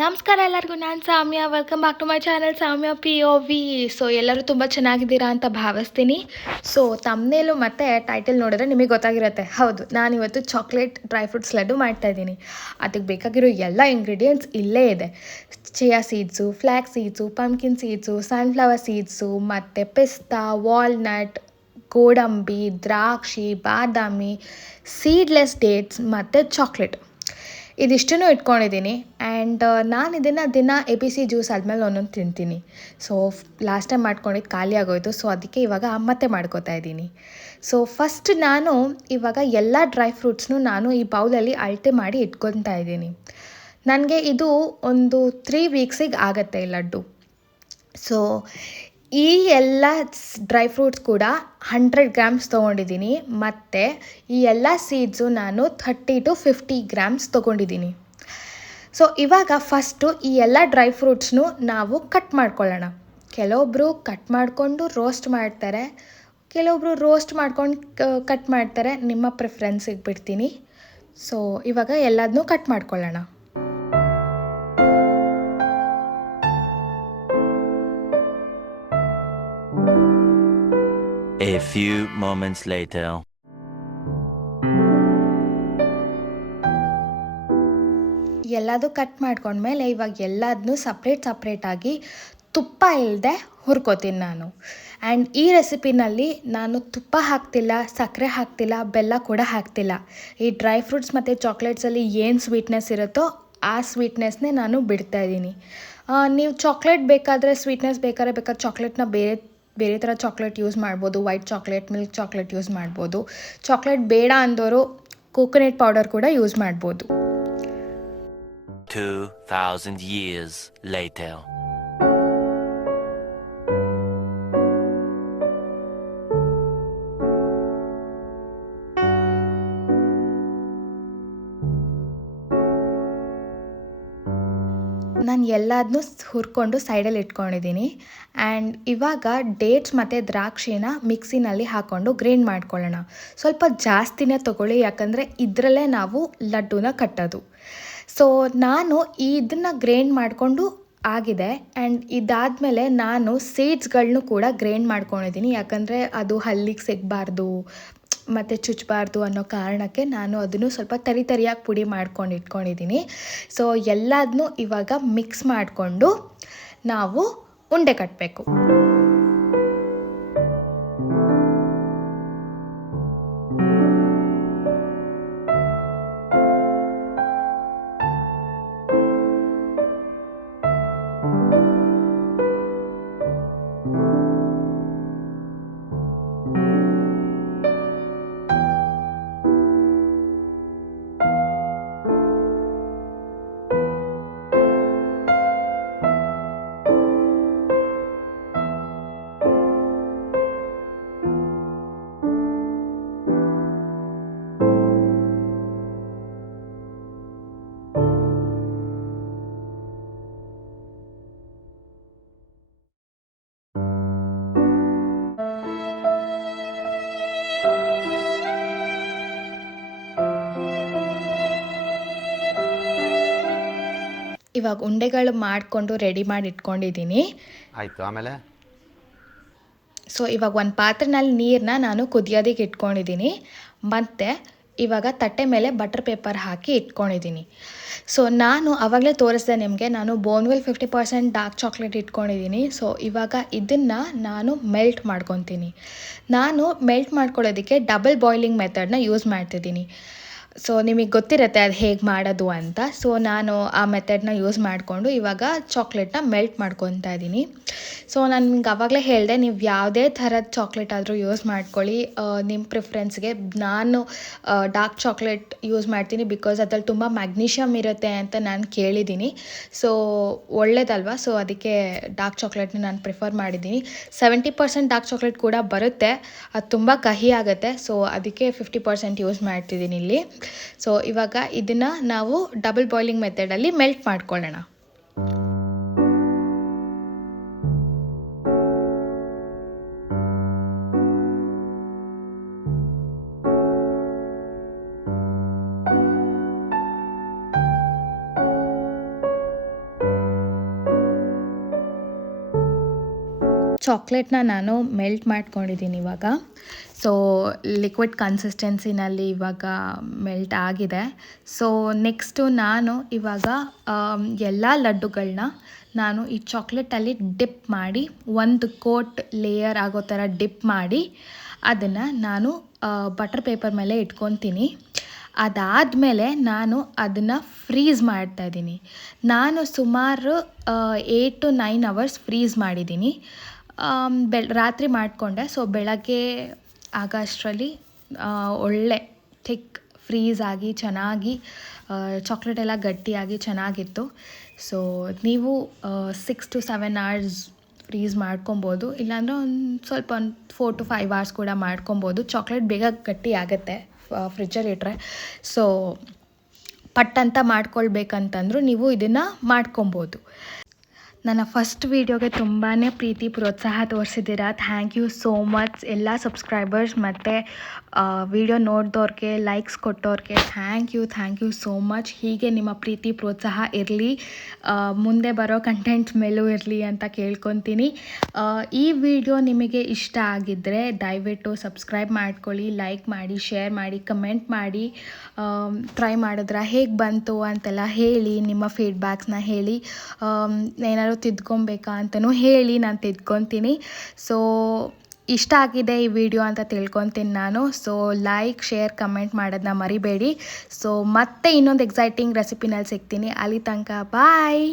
ನಮಸ್ಕಾರ ಎಲ್ಲರಿಗೂ. ನಾನು Soumya. Welcome back to my channel Soumya POV. So ಎಲ್ಲರೂ ತುಂಬ ಚೆನ್ನಾಗಿದ್ದೀರಾ ಅಂತ ಭಾವಿಸ್ತೀನಿ. ಸೊ ತಮ್ನೇಲು ಮತ್ತು ಟೈಟಲ್ ನೋಡಿದ್ರೆ ನಿಮಗೆ ಗೊತ್ತಾಗಿರುತ್ತೆ. ಹೌದು, ನಾನಿವತ್ತು ಚಾಕ್ಲೇಟ್ ಡ್ರೈ ಫ್ರೂಟ್ಸ್ ಲಡ್ಡು ಮಾಡ್ತಾಯಿದ್ದೀನಿ. ಅದಕ್ಕೆ ಬೇಕಾಗಿರೋ ಎಲ್ಲ ಇಂಗ್ರೀಡಿಯೆಂಟ್ಸ್ ಇಲ್ಲೇ ಇದೆ. Chia seeds, flax seeds, pumpkin seeds, sunflower seeds, ಮತ್ತು ಪಿಸ್ತಾ, ವಾಲ್ನಟ್, ಗೋಡಂಬಿ, ದ್ರಾಕ್ಷಿ, ಬಾದಾಮಿ, ಸೀಡ್ಲೆಸ್ ಡೇಟ್ಸ್ ಮತ್ತು ಚಾಕ್ಲೇಟ್. ಇದಿಷ್ಟನ್ನು ಇಟ್ಕೊಂಡಿದ್ದೀನಿ. ಆ್ಯಂಡ್ ನಾನು ಇದನ್ನು ದಿನ ABC ಜ್ಯೂಸ್ ಆದಮೇಲೆ ಒಂದೊಂದು ತಿಂತೀನಿ. ಸೊ ಲಾಸ್ಟ್ ಟೈಮ್ ಮಾಡ್ಕೊಂಡಿದ್ದು ಖಾಲಿ ಆಗೋಯಿತು. ಸೊ ಅದಕ್ಕೆ ಇವಾಗ ಮತ್ತೆ ಮಾಡ್ಕೋತಾ ಇದ್ದೀನಿ. ಸೊ ಫಸ್ಟ್ ನಾನು ಇವಾಗ ಎಲ್ಲ ಡ್ರೈ ಫ್ರೂಟ್ಸ್ನು ನಾನು ಈ ಬೌಲಲ್ಲಿ ಅಳತೆ ಮಾಡಿ ಇಟ್ಕೊತಾ ಇದ್ದೀನಿ. ನನಗೆ ಇದು ಒಂದು 3 ವೀಕ್ಸಿಗೆ ಆಗುತ್ತೆ ಈ ಲಡ್ಡು. ಸೊ ಈ ಎಲ್ಲ ಡ್ರೈ ಫ್ರೂಟ್ಸ್ ಕೂಡ 100 ಗ್ರಾಮ್ಸ್ ತೊಗೊಂಡಿದ್ದೀನಿ. ಮತ್ತು ಈ ಎಲ್ಲ ಸೀಡ್ಸು ನಾನು 30 to 50 ಗ್ರಾಮ್ಸ್ ತೊಗೊಂಡಿದ್ದೀನಿ. ಸೊ ಇವಾಗ ಫಸ್ಟು ಈ ಎಲ್ಲ ಡ್ರೈ ಫ್ರೂಟ್ಸ್ನು ನಾವು ಕಟ್ ಮಾಡ್ಕೊಳ್ಳೋಣ. ಕೆಲವೊಬ್ಬರು ಕಟ್ ಮಾಡಿಕೊಂಡು ರೋಸ್ಟ್ ಮಾಡ್ತಾರೆ, ಕೆಲವೊಬ್ಬರು ರೋಸ್ಟ್ ಮಾಡ್ಕೊಂಡು ಕಟ್ ಮಾಡ್ತಾರೆ. ನಿಮ್ಮ ಪ್ರಿಫರೆನ್ಸಿಗೆ ಬಿಡ್ತೀನಿ. ಸೊ ಇವಾಗ ಎಲ್ಲದನ್ನೂ ಕಟ್ ಮಾಡ್ಕೊಳ್ಳೋಣ. A few moments later. ಎಲ್ಲದೂ ಕಟ್ ಮಾಡ್ಕೊಂಡ್ಮೇಲೆ ಇವಾಗ ಎಲ್ಲದನ್ನೂ ಸಪ್ರೇಟಾಗಿ ತುಪ್ಪ ಇಲ್ಲದೆ ಹುರ್ಕೋತೀನಿ ನಾನು. ಆ್ಯಂಡ್ ಈ ರೆಸಿಪಿನಲ್ಲಿ ನಾನು ತುಪ್ಪ ಹಾಕ್ತಿಲ್ಲ, ಸಕ್ಕರೆ ಹಾಕ್ತಿಲ್ಲ, ಬೆಲ್ಲ ಕೂಡ ಹಾಕ್ತಿಲ್ಲ. ಈ ಡ್ರೈ ಫ್ರೂಟ್ಸ್ ಮತ್ತು ಚಾಕ್ಲೇಟ್ಸಲ್ಲಿ ಏನು ಸ್ವೀಟ್ನೆಸ್ ಇರುತ್ತೋ ಆ ಸ್ವೀಟ್ನೆಸ್ನೇ ನಾನು ಬಿಡ್ತಾಯಿದ್ದೀನಿ. ನೀವು ಚಾಕ್ಲೇಟ್ ಬೇಕಾದರೆ ಸ್ವೀಟ್ನೆಸ್ ಬೇಕಾದ್ರೆ ಚಾಕ್ಲೇಟ್ನ ಬೇರೆ ಥರ ಚಾಕ್ಲೇಟ್ ಯೂಸ್ ಮಾಡ್ಬೋದು. White chocolate, milk chocolate use ಮಾಡ್ಬೋದು. ಚಾಕ್ಲೇಟ್ ಬೇಡ ಅಂದವರು ಕೋಕೋನಟ್ ಪೌಡರ್ ಕೂಡ ಯೂಸ್ ಮಾಡ್ಬೋದು. 2000 years later. ನಾನು ಎಲ್ಲದನ್ನೂ ಹುರ್ಕೊಂಡು ಸೈಡಲ್ಲಿ ಇಟ್ಕೊಂಡಿದ್ದೀನಿ. ಆ್ಯಂಡ್ ಇವಾಗ ಡೇಟ್ಸ್ ಮತ್ತು ದ್ರಾಕ್ಷಿನ ಮಿಕ್ಸಿನಲ್ಲಿ ಹಾಕ್ಕೊಂಡು ಗ್ರೈಂಡ್ ಮಾಡ್ಕೊಳ್ಳೋಣ. ಸ್ವಲ್ಪ ಜಾಸ್ತಿನೇ ತೊಗೊಳ್ಳಿ, ಯಾಕಂದರೆ ಇದರಲ್ಲೇ ನಾವು ಲಡ್ಡುನ ಕಟ್ಟೋದು. ಸೊ ನಾನು ಇದನ್ನು ಗ್ರೈಂಡ್ ಮಾಡಿಕೊಂಡು ಆಗಿದೆ. ಆ್ಯಂಡ್ ಇದಾದಮೇಲೆ ನಾನು ಸೀಡ್ಸ್ಗಳನ್ನೂ ಕೂಡ ಗ್ರೈಂಡ್ ಮಾಡ್ಕೊಂಡಿದ್ದೀನಿ. ಯಾಕಂದರೆ ಅದು ಹಲ್ಲಿಗೆ ಸಿಗಬಾರ್ದು ಮತ್ತು ಚುಚ್ಚಬಾರ್ದು ಅನ್ನೋ ಕಾರಣಕ್ಕೆ ನಾನು ಅದನ್ನು ಸ್ವಲ್ಪ ತರಿಯಾಗಿ ಪುಡಿ ಮಾಡ್ಕೊಂಡು ಇಟ್ಕೊಂಡಿದ್ದೀನಿ. ಸೊ ಎಲ್ಲದನ್ನೂ ಇವಾಗ ಮಿಕ್ಸ್ ಮಾಡಿಕೊಂಡು ನಾವು ಉಂಡೆ ಕಟ್ಟಬೇಕು. ಇವಾಗ ಉಂಡೆಗಳು ಮಾಡಿಕೊಂಡು ರೆಡಿ ಮಾಡಿ ಇಟ್ಕೊಂಡಿದ್ದೀನಿ. ಆಯಿತು. ಆಮೇಲೆ ಸೊ ಇವಾಗ ಒಂದು ಪಾತ್ರೆನಲ್ಲಿ ನೀರನ್ನ ನಾನು ಕುದಿಯೋದಕ್ಕೆ ಇಟ್ಕೊಂಡಿದ್ದೀನಿ. ಮತ್ತು ಇವಾಗ ತಟ್ಟೆ ಮೇಲೆ ಬಟರ್ ಪೇಪರ್ ಹಾಕಿ ಇಟ್ಕೊಂಡಿದ್ದೀನಿ. ಸೊ ನಾನು ಆವಾಗಲೇ ತೋರಿಸಿದೆ ನಿಮಗೆ, ನಾನು ಬೋರ್ನ್ವಿಲ್ 50% ಡಾರ್ಕ್ ಚಾಕ್ಲೇಟ್ ಇಟ್ಕೊಂಡಿದ್ದೀನಿ. ಸೊ ಇವಾಗ ಇದನ್ನು ನಾನು ಮೆಲ್ಟ್ ಮಾಡ್ಕೊತೀನಿ. ನಾನು ಮೆಲ್ಟ್ ಮಾಡ್ಕೊಳ್ಳೋದಕ್ಕೆ ಡಬಲ್ ಬಾಯ್ಲಿಂಗ್ ಮೆಥಡನ್ನ ಯೂಸ್ ಮಾಡ್ತಿದ್ದೀನಿ. ಸೊ ನಿಮಗೆ ಗೊತ್ತಿರುತ್ತೆ ಅದು ಹೇಗೆ ಮಾಡೋದು ಅಂತ. ಸೊ ನಾನು ಆ ಮೆಥಡ್ನ ಯೂಸ್ ಮಾಡಿಕೊಂಡು ಇವಾಗ ಚಾಕ್ಲೇಟ್ನ ಮೆಲ್ಟ್ ಮಾಡ್ಕೊತಾ ಇದ್ದೀನಿ. ಸೊ ನಾನು ನಿಮ್ಗೆ ಆವಾಗಲೇ ಹೇಳಿದೆ, ನೀವು ಯಾವುದೇ ಥರದ ಚಾಕ್ಲೇಟ್ ಆದರೂ ಯೂಸ್ ಮಾಡ್ಕೊಳ್ಳಿ ನಿಮ್ಮ ಪ್ರಿಫರೆನ್ಸ್ಗೆ. ನಾನು ಡಾರ್ಕ್ ಚಾಕ್ಲೇಟ್ ಯೂಸ್ ಮಾಡ್ತೀನಿ, ಬಿಕಾಸ್ ಅದ್ರಲ್ಲಿ ತುಂಬ ಮ್ಯಾಗ್ನೀಷಿಯಮ್ ಇರುತ್ತೆ ಅಂತ ನಾನು ಕೇಳಿದ್ದೀನಿ. ಸೊ ಒಳ್ಳೇದಲ್ವಾ, ಸೊ ಅದಕ್ಕೆ ಡಾರ್ಕ್ ಚಾಕ್ಲೇಟ್ನ ನಾನು ಪ್ರಿಫರ್ ಮಾಡಿದ್ದೀನಿ. 70% ಡಾರ್ಕ್ ಚಾಕ್ಲೇಟ್ ಕೂಡ ಬರುತ್ತೆ, ಅದು ತುಂಬ ಕಹಿ ಆಗುತ್ತೆ. ಸೊ ಅದಕ್ಕೆ 50% ಯೂಸ್ ಮಾಡ್ತಿದ್ದೀನಿ ಇಲ್ಲಿ. ಸೊ ಇವಾಗ ಇದನ್ನು ನಾವು ಡಬಲ್ ಬಾಯ್ಲಿಂಗ್ ಮೆಥಡಲ್ಲಿ ಮೆಲ್ಟ್ ಮಾಡ್ಕೊಳ್ಳೋಣ. ಚಾಕ್ಲೇಟ್ನ ನಾನು ಮೆಲ್ಟ್ ಮಾಡ್ಕೊಂಡಿದ್ದೀನಿ ಇವಾಗ. ಸೊ ಲಿಕ್ವಿಡ್ ಕನ್ಸಿಸ್ಟೆನ್ಸಿನಲ್ಲಿ ಇವಾಗ ಮೆಲ್ಟ್ ಆಗಿದೆ. ಸೊ ನೆಕ್ಸ್ಟು ನಾನು ಇವಾಗ ಎಲ್ಲ ಲಡ್ಡುಗಳನ್ನ ನಾನು ಈ ಚಾಕ್ಲೇಟಲ್ಲಿ ಡಿಪ್ ಮಾಡಿ, ಒಂದು ಕೋಟ್ ಲೇಯರ್ ಆಗೋ ಥರ ಡಿಪ್ ಮಾಡಿ ಅದನ್ನು ನಾನು ಬಟರ್ ಪೇಪರ್ ಮೇಲೆ ಇಟ್ಕೊತೀನಿ. ಅದಾದಮೇಲೆ ನಾನು ಅದನ್ನು ಫ್ರೀಸ್ ಮಾಡ್ತಾಯಿದ್ದೀನಿ. ನಾನು ಸುಮಾರು 8 to 9 hours ಫ್ರೀಸ್ ಮಾಡಿದ್ದೀನಿ. ರಾತ್ರಿ ಮಾಡಿಕೊಂಡೆ. ಸೊ ಬೆಳಗ್ಗೆ ಆಗ ಅಷ್ಟರಲ್ಲಿ ಒಳ್ಳೆ ಥಿಕ್ ಫ್ರೀಸ್ ಆಗಿ ಚೆನ್ನಾಗಿ ಚಾಕ್ಲೇಟ್ ಎಲ್ಲ ಗಟ್ಟಿಯಾಗಿ ಚೆನ್ನಾಗಿತ್ತು. ಸೊ ನೀವು 6 to 7 hours ಫ್ರೀಸ್ ಮಾಡ್ಕೊಬೋದು, ಇಲ್ಲಾಂದರೆ ಒಂದು 4 to 5 hours ಕೂಡ ಮಾಡ್ಕೊಬೋದು. ಚಾಕ್ಲೇಟ್ ಬೇಗ ಗಟ್ಟಿ ಆಗುತ್ತೆ ಫ್ರಿಜ್ಜಲ್ಲಿ ಇಟ್ಟರೆ. ಸೊ ಪಟ್ಟಂತ ಮಾಡ್ಕೊಳ್ಬೇಕಂತಂದರೂ ನೀವು ಇದನ್ನು ಮಾಡ್ಕೊಬೋದು. ನನ್ನ ಫಸ್ಟ್ ವೀಡಿಯೋಗೆ ತುಂಬಾ ಪ್ರೀತಿ ಪ್ರೋತ್ಸಾಹ ತೋರಿಸಿದ್ದೀರಾ. ಥ್ಯಾಂಕ್ ಯು ಸೋ ಮಚ್ ಎಲ್ಲ ಸಬ್ಸ್ಕ್ರೈಬರ್ಸ್ ಮತ್ತು ವಿಡಿಯೋ ನೋಡಿದವ್ರಿಗೆ, ಲೈಕ್ಸ್ ಕೊಟ್ಟವ್ರಿಗೆ ಥ್ಯಾಂಕ್ ಯು ಸೋ ಮಚ್. ಹೀಗೆ ನಿಮ್ಮ ಪ್ರೀತಿ ಪ್ರೋತ್ಸಾಹ ಇರಲಿ, ಮುಂದೆ ಬರೋ ಕಂಟೆಂಟ್ಸ್ ಮೇಲೂ ಇರಲಿ ಅಂತ ಕೇಳ್ಕೊತೀನಿ. ಈ ವಿಡಿಯೋ ನಿಮಗೆ ಇಷ್ಟ ಆಗಿದ್ದರೆ ದಯವಿಟ್ಟು ಸಬ್ಸ್ಕ್ರೈಬ್ ಮಾಡ್ಕೊಳ್ಳಿ, ಲೈಕ್ ಮಾಡಿ, ಶೇರ್ ಮಾಡಿ, ಕಮೆಂಟ್ ಮಾಡಿ. ಟ್ರೈ ಮಾಡಿದ್ರೆ ಹೇಗೆ ಬಂತು ಅಂತೆಲ್ಲ ಹೇಳಿ, ನಿಮ್ಮ ಫೀಡ್ಬ್ಯಾಕ್ಸ್ನ ಹೇಳಿ. ಏನಾದರೂ ತಿದ್ಕೊಬೇಕಾ ಅಂತಲೂ ಹೇಳಿ, ನಾನು ತಿದ್ಕೊತೀನಿ. ಸೊ ಇಷ್ಟ ಆಗಿದೆ ಈ ವಿಡಿಯೋ ಅಂತ ತಿಳ್ಕೊತೀನಿ ನಾನು. ಸೊ ಲೈಕ್, ಶೇರ್, ಕಮೆಂಟ್ ಮಾಡೋದನ್ನ ಮರಿಬೇಡಿ. ಸೊ ಮತ್ತೆ ಇನ್ನೊಂದು ಎಕ್ಸೈಟಿಂಗ್ ರೆಸಿಪಿನಲ್ಲಿ ಸಿಗ್ತೀನಿ. ಅಲ್ಲಿ ತನಕ ಬಾಯ್.